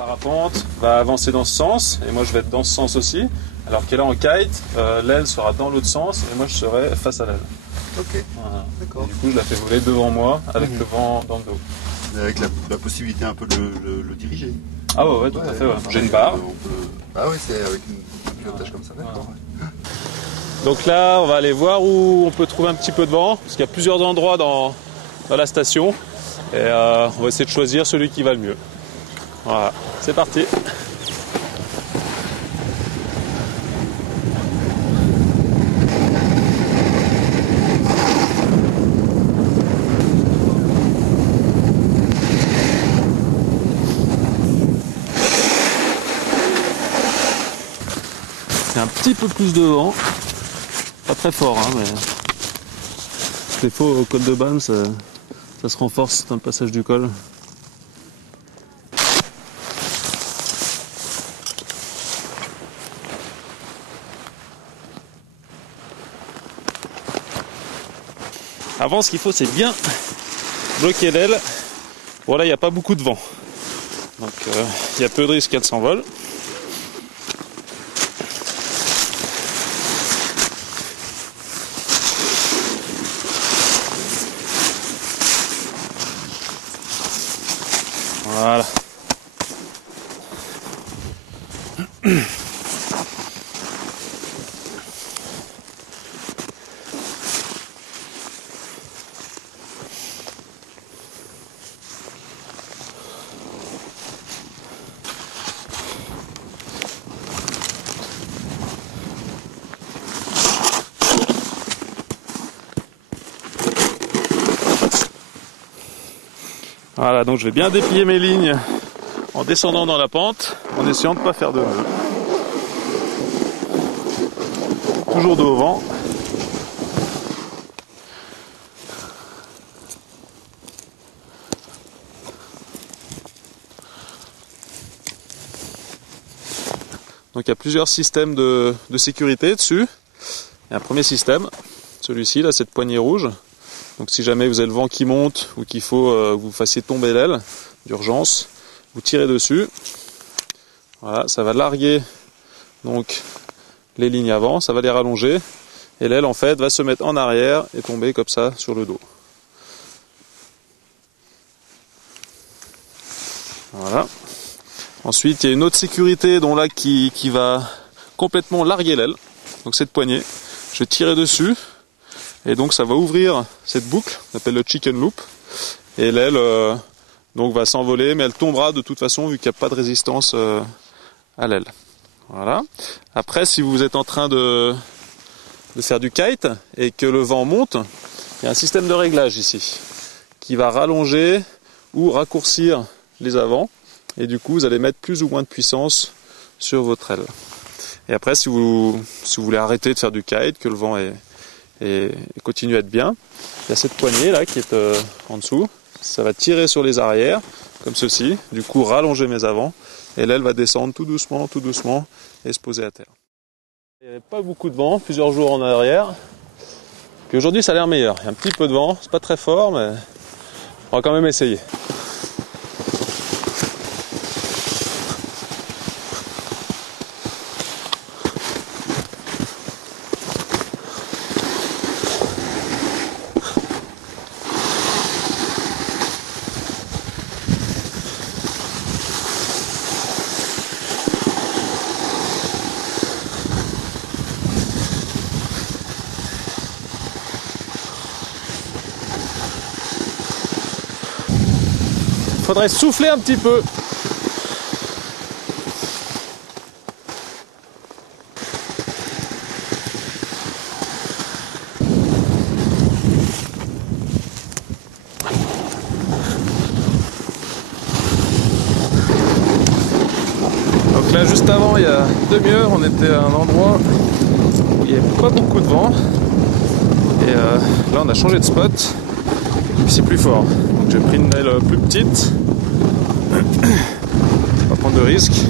parapente va avancer dans ce sens et moi je vais être dans ce sens aussi. Alors qu'elle est en kite, l'aile sera dans l'autre sens et moi je serai face à l'aile. Ok, Voilà. d'accord. Du coup je la fais voler devant moi avec le vent dans le dos. Avec la possibilité un peu de le diriger. Ah ouais, tout à fait. Ouais. J'ai une barre. Ah ouais, c'est avec un pilotage comme ça, d'accord. Ouais. Donc là, on va aller voir où on peut trouver un petit peu de vent, parce qu'il y a plusieurs endroits dans la station. Et on va essayer de choisir celui qui va le mieux. Voilà, c'est parti. Il y a un petit peu plus de vent. Pas très fort, hein, mais c'est faux au col de Balme, ça se renforce dans le passage du col. Avant, ce qu'il faut, c'est bien bloquer l'aile. Bon, là, il n'y a pas beaucoup de vent. Donc, il y a peu de risque qu'elle s'envole. Voilà. Voilà, donc je vais bien déplier mes lignes en descendant dans la pente, en essayant de ne pas faire de nœud. Toujours dos au vent. Donc il y a plusieurs systèmes de sécurité dessus. Il y a un premier système, celui-ci, là, cette poignée rouge. Donc si jamais vous avez le vent qui monte ou qu'il faut que vous fassiez tomber l'aile d'urgence, vous tirez dessus. Voilà, ça va larguer donc les lignes avant, ça va les rallonger. Et l'aile en fait va se mettre en arrière et tomber comme ça sur le dos. Voilà. Ensuite, il y a une autre sécurité dont là qui va complètement larguer l'aile. Donc cette poignée, je vais tirer dessus. Et donc ça va ouvrir cette boucle, on appelle le chicken loop, et l'aile donc va s'envoler, mais elle tombera de toute façon vu qu'il n'y a pas de résistance à l'aile. Voilà. Après, si vous êtes en train de faire du kite et que le vent monte, il y a un système de réglage ici qui va rallonger ou raccourcir les avants, et du coup vous allez mettre plus ou moins de puissance sur votre aile. Et après, si vous voulez arrêter de faire du kite, que le vent et continue à être bien, il y a cette poignée là qui est en dessous, ça va tirer sur les arrières comme ceci, du coup rallonger mes avants et l'aile va descendre tout doucement et se poser à terre. Il n'y avait pas beaucoup de vent, plusieurs jours en arrière, puis aujourd'hui ça a l'air meilleur, il y a un petit peu de vent, c'est pas très fort mais on va quand même essayer. Faudrait souffler un petit peu. Donc là juste avant, il y a une demi-heure, on était à un endroit où il n'y avait pas beaucoup de vent. Et là on a changé de spot. Et puis c'est plus fort. Donc j'ai pris une aile plus petite. On va prendre de risques.